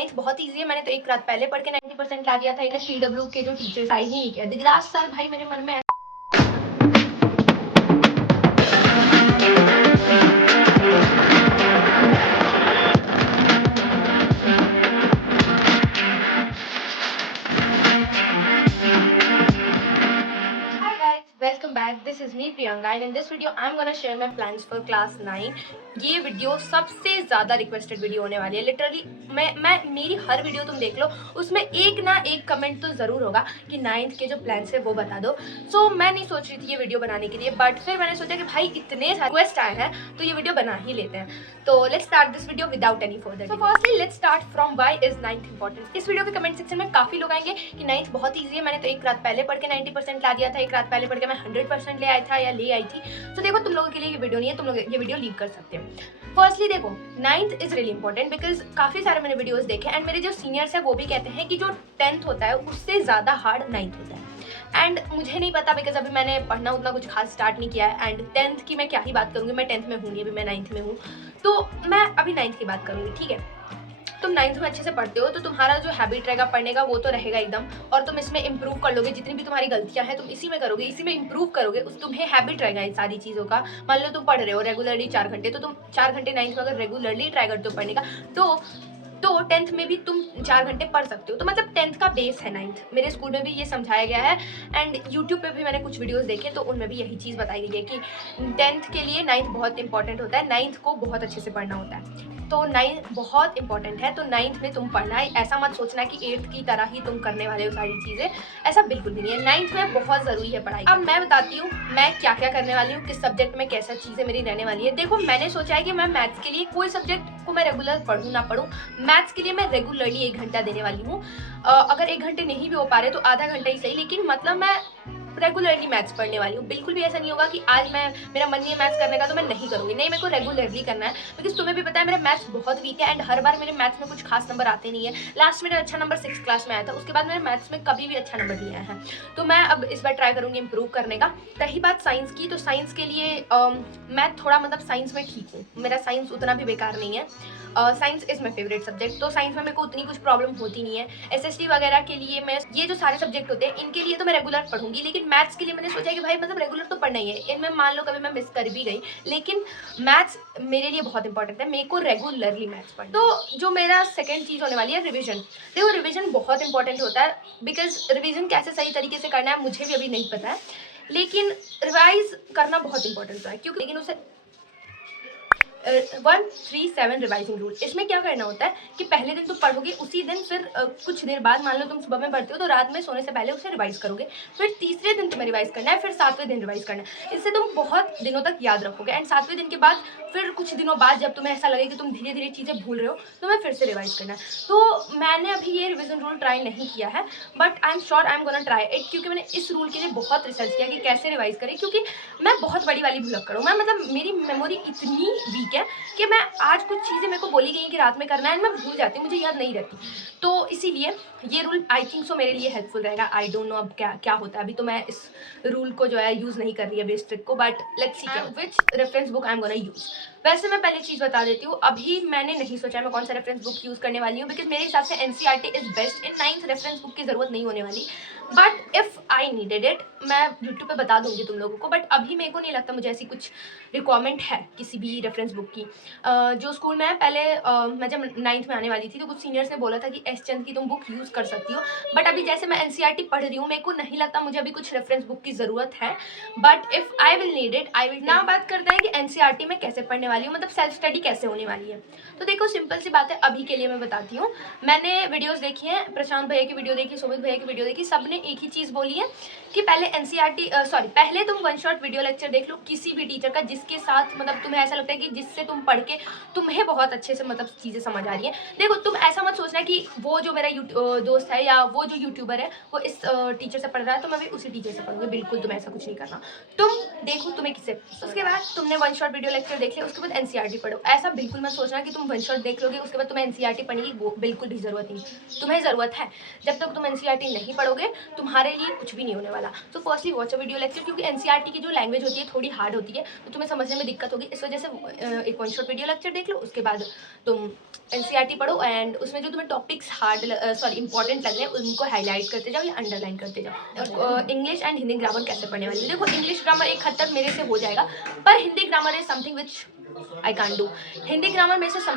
Ninth बहुत easy है। मैंने तो एक रात पहले पढ़ के 90% ला दिया था। इधर CW के जो टीचर्स आई ही नहीं किया। दिग्रास सर भाई मेरे मन में welcome back, this is me Priyanka and in this video I am gonna share my plans for class 9। ये वीडियो सबसे ज़्यादा रिक्वेस्टेड वीडियो होने वाली है। लिटरली मैं मेरी हर वीडियो तुम देख लो, उसमें एक ना एक कमेंट तो ज़रूर होगा कि 9th के जो प्लान्स है वो बता दो। सो मैं नहीं सोच रही थी ये वीडियो बनाने के लिए, बट फिर मैंने सोचा कि भाई इतने सारे रिक्वेस्ट आए हैं तो ये वीडियो बना ही लेते हैं। तो let's start this video without any further. So firstly let's start from why is 9th important. इस वीडियो के कमेंट सेक्शन में काफ़ी लोग आएंगे कि 9th बहुत ईजी है। मैंने तो एक रात पहले पढ़ के 90% ला दिया था। एक रात पहले पढ़ के मैं 100% ले आया था या ले आई थी। तो देखो, तुम लोगों के लिए ये वीडियो नहीं है, तुम लोग ये वीडियो लीव कर सकते हो। फर्स्टली देखो, 9th is really important because काफ़ी सारे मैंने वीडियोस देखे एंड मेरे जो सीनियर्स हैं वो भी कहते हैं कि जो 10th होता है उससे ज़्यादा हार्ड 9th होता है। एंड मुझे नहीं पता बिकॉज अभी मैंने पढ़ना उतना कुछ खास स्टार्ट नहीं किया है। एंड 10th की मैं क्या ही बात करूँगी, मैं 10th में हूँगी, अभी मैं 9th में हूँ, तो मैं अभी 9th की बात करूँगी। ठीक है, तुम 9th में अच्छे से पढ़ते हो तो तुम्हारा जो हैबिट रहेगा पढ़ने का वो तो रहेगा एकदम, और तुम इसमें इंप्रूव कर लोगे। जितनी भी तुम्हारी गलतियां हैं तुम इसी में करोगे, इसी में इंप्रूव करोगे। तुम्हें हैबिट रहेगा इन सारी चीज़ों का। मान लो तुम पढ़ रहे हो रेगुलरली 4 घंटे, तो तुम 4 घंटे 9th में अगर रेगुलरली ट्राई करते हो पढ़ने का तो 10th में भी तुम 4 घंटे पढ़ सकते हो। तो मतलब 10th का बेस है 9th। मेरे स्कूल में भी ये समझाया गया है एंड यूट्यूब पे भी मैंने कुछ वीडियोस देखे तो उनमें भी यही चीज़ बताई गई है कि 10th के लिए 9th बहुत इंपॉर्टेंट होता है। 9th को बहुत अच्छे से पढ़ना होता है, तो 9th बहुत इंपॉर्टेंट है। तो 9th में तुम पढ़ना है, ऐसा मत सोचना कि 8th की तरह ही तुम करने वाले हो सारी चीज़ें, ऐसा बिल्कुल भी नहीं है। 9th में बहुत ज़रूरी है पढ़ाई। अब मैं बताती हूँ मैं क्या क्या करने वाली हूँ, किस सब्जेक्ट में कैसा चीज़ें मेरी रहने वाली है। देखो, मैंने सोचा है कि मैं मैथ्स के लिए कोई सब्जेक्ट को मैं रेगुलर पढ़ूँ ना पढ़ूँ, मैथ्स के लिए मैं रेगुलरली 1 घंटा देने वाली हूँ। अगर 1 घंटे नहीं भी हो पा रहे तो आधा घंटा ही सही, लेकिन मतलब मैं रेगुलरली मैथ्स पढ़ने वाली हूँ। बिल्कुल भी ऐसा नहीं होगा कि आज मेरा मन नहीं है मैथ्स करने का तो मैं नहीं करूँगी। नहीं, मेरे को रेगुलरली करना है बिकॉज तुम्हें भी पता है मेरा मैथ्स बहुत वीक है एंड हर बार मेरे मैथ्स में कुछ खास नंबर आते नहीं है। लास्ट मेरा अच्छा नंबर 6th क्लास में आया था, उसके बाद मेरे मैथ्स में कभी भी अच्छा नंबर नहीं आया है। तो मैं अब इस बार ट्राई करूँगी इंप्रूव करने का। रही बात साइंस की, तो साइंस के लिए मैं थोड़ा मतलब साइंस में ठीक हूँ, मेरा साइंस उतना भी बेकार नहीं है। Science is my favourite subject, तो साइंस में मेरे को उतनी कुछ प्रॉब्लम होती नहीं है। SST वगैरह के लिए मैं ये जो सारे सब्जेक्ट होते हैं इनके लिए तो मैं रेगुलर पढ़ूंगी, लेकिन मैथ्स के लिए मैंने सोचा कि भाई मतलब रेगुलर तो पढ़ना ही है। इनमें मान लो कभी मैं मिस कर भी गई, लेकिन मैथ्स मेरे लिए बहुत इंपॉर्टेंट है, मेरे को रेगुलरली मैथ्स पढ़ना। तो जो मेरा सेकेंड चीज़ होने वाली है रिविजन। देखो, रिविजन बहुत इंपॉर्टेंट होता है बिकॉज रिविजन कैसे सही तरीके से करना है मुझे भी अभी नहीं पता है, लेकिन रिवाइज करना बहुत इंपॉर्टेंट होता है क्योंकि लेकिन उसे 137 रिवाइजिंग रूल। इसमें क्या करना होता है कि पहले दिन तुम पढ़ोगे, उसी दिन फिर कुछ देर बाद, मान लो तुम सुबह में पढ़ते हो तो रात में सोने से पहले उसे रिवाइज करोगे, फिर तीसरे दिन तुम्हें रिवाइज करना है, फिर 7वें दिन रिवाइज करना है। इससे तुम बहुत दिनों तक याद रखोगे एंड 7वें दिन के बाद फिर कुछ दिनों बाद जब तुम्हें ऐसा लगे कि तुम धीरे धीरे चीज़ें भूल रहे हो तो तुम्हें फिर से रिवाइज करना है। तो मैंने अभी ये रिविजन रूल ट्राई नहीं किया है, but I am sure I am gonna try it, क्योंकि मैंने इस रूल के लिए बहुत रिसर्च किया कि कैसे रिवाइज करें, क्योंकि मैं बहुत बड़ी वाली भुलक्कड़ हूँ। मैं मतलब मेरी मेमोरी इतनी वीक है कि मैं आज कुछ चीज़ें मेरे को बोली गई कि रात में करना है, मैं भूल जाती हूँ, मुझे याद नहीं रहती। तो इसीलिए ये रूल आई थिंक सो मेरे लिए हेल्पफुल रहेगा। आई डोंट नो अब क्या होता है। अभी तो मैं इस रूल को जो है यूज़ नहीं कर रही है, बेस ट्रिक को, but let's see which reference book I am gonna use. वैसे मैं पहले चीज़ बता देती हूँ, अभी मैंने नहीं सोचा मैं कौन सा रेफरेंस बुक यूज़ करने वाली हूँ बिकॉज मेरे हिसाब से NCERT is best. In 9th reference book की ज़रूरत नहीं होने वाली, but if I needed it मैं यूट्यूब पे बता दूंगी तुम लोगों को। बट अभी मेरे को नहीं लगता मुझे ऐसी कुछ रिक्वायरमेंट है किसी भी रेफरेंस बुक की। जो स्कूल में पहले मैं जब 9th में आने वाली थी तो कुछ सीनियर्स ने बोला था कि एस चंद की तुम बुक यूज़ कर सकती हो, बट अभी जैसे मैं NCERT पढ़ रही हूँ मेरे को नहीं लगता मुझे अभी कुछ रेफरेंस बुक की ज़रूरत है, but if I will need it I will. ना बात करते हैं कि NCERT में कैसे पढ़ने वाली हूँ, मतलब सेल्फ स्टडी कैसे होने वाली है। तो देखो, सिंपल सी बात है, अभी के लिए मैं बताती हूँ। मैंने वीडियोस देखी हैं, प्रशांत भैया की वीडियो देखी, सुमित भैया की वीडियो देखी, सबने एक ही चीज़ बोली है कि पहले पहले तुम 1 शॉट वीडियो लेक्चर देख लो किसी भी टीचर का, जिसके साथ मतलब तुम्हें ऐसा लगता है कि जिससे तुम पढ़ के तुम्हें बहुत अच्छे से मतलब चीज़ें समझ आ रही हैं। देखो, तुम ऐसा मत सोचना कि वो जो मेरा दोस्त है या वो जो यूट्यूबर है वो इस टीचर से पढ़ रहा है तो मैं भी उसी टीचर से पढ़ूंगी। बिल्कुल तुम ऐसा कुछ नहीं करना। तुम देखो तुम्हें किससे, उसके बाद तुमने 1 शॉट वीडियो लेक्चर देख लिया, उसके बाद NCERT पढ़ो। ऐसा बिल्कुल मत सोचना कि तुम 1 शॉट देख लोगे उसके बाद तुम्हें NCERT पढ़ने की वो बिल्कुल भी ज़रूरत नहीं। तुम्हें ज़रूरत है, जब तक तुम NCERT नहीं पढ़ोगे तुम्हारे लिए कुछ भी नहीं होने वाला। तो firstly watch a video lecture, क्योंकि NCERT की जो लैंग्वेज होती है थोड़ी हार्ड होती है, तो तुम्हें समझने में दिक्कत होगी। इस वजह से एक वन शॉट वीडियो लेक्चर देख लो, उसके बाद तुम एनसीईआरटी पढ़ो एंड उसमें जो तुम्हें टॉपिक्स इंपॉर्टेंट लग रहे हैं उनको हाईलाइट करते जाओ या अंडरलाइन करते जाओ। इंग्लिश एंड हिंदी ग्रामर कैसे पढ़ने वाली है, देखो इंग्लिश ग्रामर एक हद तक मेरे से हो जाएगा, पर Hindi grammar is something which I can do. Hindi grammar मेरे से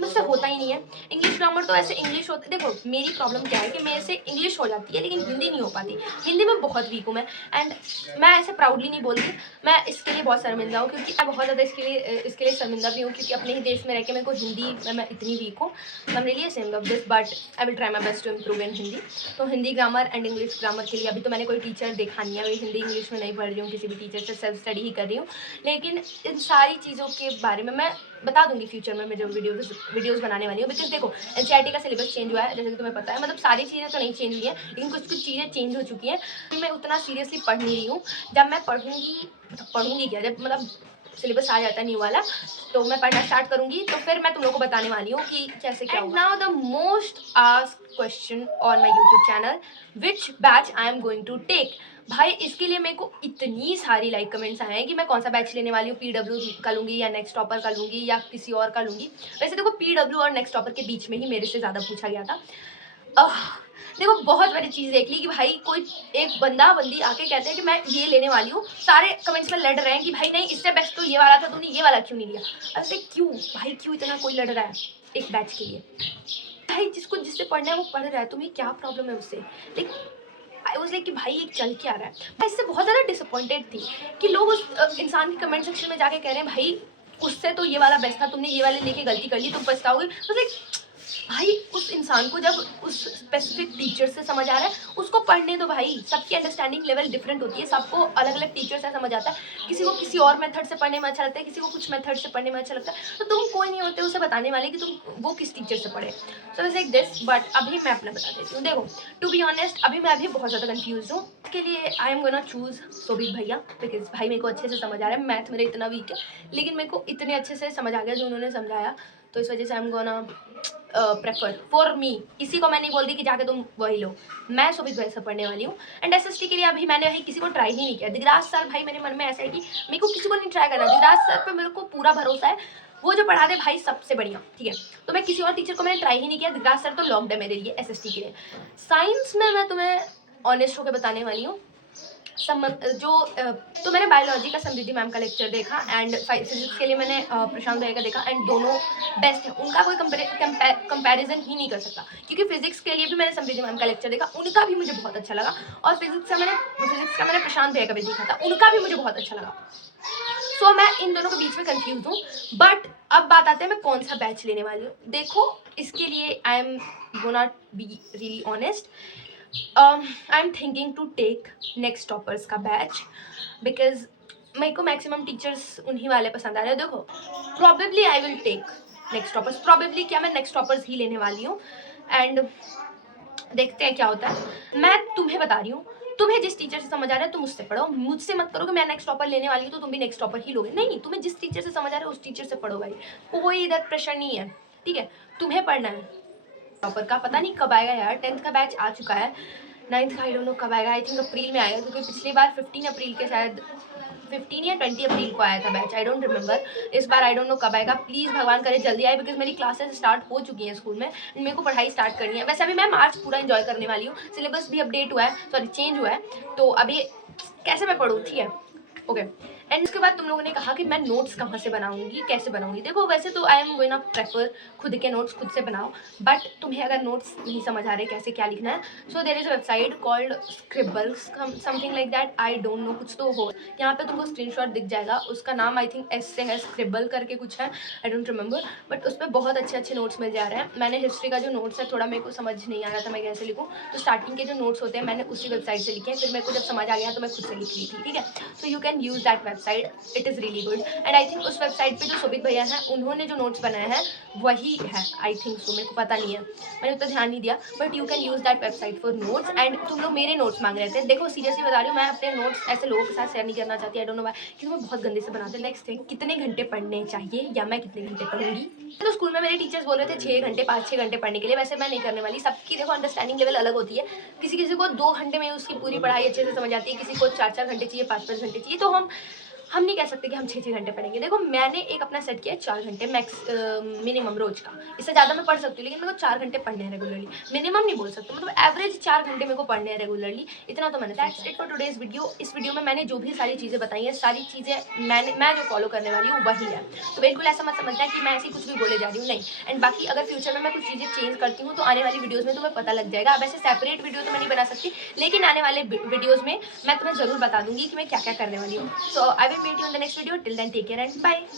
मुझसे होता ही नहीं है। इंग्लिश ग्रामर तो ऐसे इंग्लिश होता है, देखो मेरी प्रॉब्लम क्या है कि मेरे से इंग्लिश हो जाती है लेकिन हिंदी नहीं हो पाती। हिंदी में बहुत वीक हूँ मैं, एंड मैं ऐसे प्राउडली नहीं बोलती, मैं इसके लिए बहुत शर्मिंदा हूँ, क्योंकि मैं बहुत ज़्यादा इसके लिए शर्मिंदा भी हूँ, क्योंकि अपने ही देश में रह के मेरे को हिंदी में मैं इतनी वीक हूँ। I am really ashamed of this, but I will try my best to improve in Hindi. तो Hindi grammar and English grammar के लिए अभी तो मैंने कोई टीचर देखा नहीं है, अभी हिंदी इंग्लिश में नहीं पढ़ रही हूँ किसी भी टीचर से, सेल्फ स्टडी ही कर रही हूँ। लेकिन इन सारी चीज़ों के बारे में मैं बता दूंगी फ्यूचर में मैं जो वीडियोस बनाने वाली हूँ, बिकॉज देखो एनसीईआरटी का सिलेबस चेंज हुआ है, जैसे कि तुम्हें पता है, मतलब सारी चीज़ें तो नहीं चेंज हुई है लेकिन कुछ कुछ चीज़ें चेंज हो चुकी हैं। मैं उतना सीरियसली पढ़ नहीं रही हूँ। जब मैं पढ़ूंगी क्या, जब मतलब सिलेबस आ जाता है न्यू वाला, तो मैं पढ़ना स्टार्ट करूंगी, तो फिर मैं तुम लोगों को बताने वाली हूँ कि कैसे क्या होगा। Now the most asked question on my YouTube channel, which batch I am going to take. भाई इसके लिए मेरे को इतनी सारी लाइक कमेंट्स आए हैं कि मैं कौन सा बैच लेने वाली हूँ, पीडब्ल्यू का लूँगी या नेक्स्ट टॉपर का लूँगी या किसी और का लूँगी। वैसे देखो पीडब्ल्यू और नेक्स्ट टॉपर के बीच में ही मेरे से ज़्यादा पूछा गया था। देखो बहुत बड़ी चीज़ देख ली कि भाई कोई एक बंदी आके कहते हैं कि मैं ये लेने वाली हूँ, सारे कमेंट्स में लड़ रहे हैं कि भाई नहीं इससे बेस्ट तो ये वाला था, तूने ये वाला क्यों नहीं लिया। ऐसे क्यों भाई, क्यों इतना कोई लड़ रहा है एक बैच के लिए। भाई जिससे पढ़ना है वो पढ़ रहा है, तुम्हें क्या प्रॉब्लम है उससे। लाइक आई वाज लाइक कि भाई ये चल क्या रहा है। मैं इससे बहुत ज़्यादा डिसअपॉइंटेड थी कि लोग उस इंसान के कमेंट सेक्शन में जाके कह रहे हैं भाई उससे तो ये वाला बेस्ट था, तुमने ये वाले लेके गलती कर ली, तुम पछताओगे। तो लाइक भाई उस इंसान को जब उस स्पेसिफिक टीचर से समझ आ रहा है उसको पढ़ने दो भाई। सबकी अंडरस्टैंडिंग लेवल डिफरेंट होती है, सबको अलग अलग टीचर से समझ आता है, किसी को किसी और मेथड से पढ़ने में अच्छा लगता है, किसी को कुछ मेथड से पढ़ने में अच्छा लगता है। तो तुम कोई नहीं होते उसे बताने वाले कि तुम वो किस टीचर से पढ़े। So it's like this, but अभी मैं अपना बता देती हूँ। देखो टू बी ऑनेस्ट अभी मैं बहुत ज़्यादा कन्फ्यूज हूँ। इसके लिए I am gonna choose sorbic भैया, बिकॉज भाई मेरे को अच्छे से समझ आ रहा है। मैथ मेरे इतना वीक है लेकिन मेरे को इतने अच्छे से समझ आ गया जो उन्होंने समझाया, तो इस वजह से आई am gonna prefer for me. किसी को मैं नहीं बोल रही कि जाके तुम वही लो, मैं सोबिक भाई से पढ़ने वाली हूँ। एंड एसएसटी के लिए अभी मैंने वही किसी को ट्राई ही नहीं किया। दिगराज सर भाई मेरे मन में ऐसा है कि मेरे को किसी को नहीं ट्राई करना, दिगराज सर पे मेरे को पूरा भरोसा है, वो जो पढ़ा दे भाई सबसे बढ़िया, ठीक है। तो मैं किसी और टीचर को मैंने ट्राई ही नहीं किया, दिगराज सर तो लॉक्ड है मेरे लिए एसएसटी के लिए। साइंस में मैं तुम्हें ऑनेस्ट होकर बताने वाली हूँ। तो मैंने बायोलॉजी का समृद्धि मैम का लेक्चर देखा एंड फिजिक्स के लिए मैंने प्रशांत भैया का देखा, एंड दोनों बेस्ट है, उनका कोई कंपैरिजन ही नहीं कर सकता। क्योंकि फिजिक्स के लिए भी मैंने समृद्धि मैम का लेक्चर देखा, उनका भी मुझे बहुत अच्छा लगा, और फिजिक्स का मैंने प्रशांत भैया का भी देखा था, उनका भी मुझे बहुत अच्छा लगा। सो मैं इन दोनों के बीच में कंफ्यूज हूँ। बट अब बात आते हैं मैं कौन सा बैच लेने वाली हूँ। देखो इसके लिए I am gonna be really honest, I am thinking to take next toppers का बैच, बिकॉज मेरे को मैक्सिमम टीचर्स उन्हीं वाले पसंद आ रहे हैं। देखो probably I will take next toppers, probably क्या मैं नेक्स्ट टॉपर्स ही लेने वाली हूँ, एंड देखते हैं क्या होता है। मैं तुम्हें बता रही हूँ, तुम्हें जिस टीचर से समझ आ रहा है तुम उससे पढ़ो। मुझसे मत करो कि मैं नेक्स्ट टॉपर लेने वाली हूँ तो तुम भी नेक्स्ट टॉपर ही लोगे, नहीं, तुम्हें जिस टीचर से समझ आ रहा है उस टीचर से पढ़ो भाई, कोई इधर प्रेशर नहीं है, ठीक है। तुम्हें पढ़ना है टॉपर का, पता नहीं कब आएगा यार, 10th का बैच आ चुका है, 9th का आई डोंट नो कब आएगा, आई थिंक अप्रैल में आएगा, क्योंकि पिछली बार 15 अप्रैल के शायद 15 या 20 अप्रैल को आया था बैच, आई डोंट रिमेंबर। इस बार आई डोंट नो कब आएगा, प्लीज़ भगवान करे जल्दी आए, बिकॉज मेरी क्लासेस स्टार्ट हो चुकी हैं स्कूल में, मेरे को पढ़ाई स्टार्ट करनी है। वैसे अभी मैं मार्च पूरा एंजॉय करने वाली हूँ, सिलेबस भी अपडेट हुआ है, सॉरी चेंज हुआ है, तो अभी कैसे मैं पढ़ूँ, ठीक है, ओके। एंड उसके बाद तुम लोगों ने कहा कि मैं नोट्स कहाँ से बनाऊंगी, कैसे बनाऊंगी। देखो वैसे तो I am going to prefer खुद के नोट्स खुद से बनाओ, बट तुम्हें अगर नोट्स नहीं समझ आ रहे कैसे क्या लिखना है, so there is a website called scribbles something like that, I don't know, कुछ तो हो। यहाँ पे तुमको स्क्रीनशॉट दिख जाएगा, उसका नाम आई थिंक एस से है, स्क्रिबल करके कुछ है, आई डोंट रिमेंबर, बट उस पर बहुत अच्छे नोट्स मिल जा रहे हैं। मैंने हिस्ट्री का जो नोट्स है थोड़ा मेरे को समझ नहीं आ रहा था मैं कैसे लिखूँ, तो स्टार्टिंग के जो नोट्स होते हैं मैंने उसी वेबसाइट से लिखे हैं, फिर मेरे को जब समझ आ गया तो मैं खुद से लिख ली थी, ठीक है। So you can use that website, it is really good, and I think उस वेबसाइट पे जो सोबिक भैया हैं उन्होंने जो नोट्स बनाए हैं वही है, आई थिंक सो, मेरे को पता नहीं है, मैंने उतना ध्यान नहीं दिया, but you can use that website for notes. And तुम लोग मेरे नोट्स मांग रहे थे, देखो सीरियसली बता रही हूँ, मैं अपने नोट्स ऐसे लोगों के साथ शेयर नहीं करना चाहती, आई डोंट नो व्हाई, क्योंकि मैं बहुत गंदे से बनाते हैं। नेक्स्ट थिंग, कितने घंटे पढ़ने चाहिए या मैं कितने घंटे पढ़ूंगी। तो स्कूल में मेरे टीचर्स बोल रहे थे 6 घंटे 5-6 घंटे पढ़ने के लिए, वैसे मैं नहीं करने वाली, सबकी देखो अंडरस्टैंडिंग लेवल अलग होती है, किसी को 2 घंटे में उसकी पूरी पढ़ाई अच्छे से समझ आती है, किसी को 4-4 घंटे चाहिए, 5-5 घंटे चाहिए, तो हम हम नहीं कह सकते कि हम 6-6 घंटे पढ़ेंगे। देखो मैंने एक अपना सेट किया है 4 घंटे मैक्स मिनिमम रोज़ का। इससे ज़्यादा मैं पढ़ सकती हूँ लेकिन मेरे को 4 घंटे पढ़ने हैं रेगुलरली। मिनिमम नहीं बोल सकते, मतलब एवरेज 4 घंटे मेरे को पढ़ने हैं रेगुलरली, इतना तो मैंने सोचा है। That's it for today's video. इस वीडियो में मैंने जो भी सारी चीज़ें बताई हैं, सारी चीज़ें मैं जो फॉलो करने वाली हूँ वही है। तो बिल्कुल ऐसा मत समझना कि मैं ऐसी कुछ भी बोले जा रही हूँ, नहीं। एंड बाकी अगर फ्यूचर में मैं कुछ चीज़ें चेंज करती हूँ तो आने वाली वीडियोज़ में तुम्हें पता लग जाएगा। अब ऐसे सेपरेट वीडियो तो मैं नहीं बना सकती, लेकिन आने वाले वीडियोज़ में मैं तुम्हें ज़रूर बता दूँगी कि मैं क्या-क्या करने वाली हूँ। So I will meet you in the next video. Till then, take care and bye.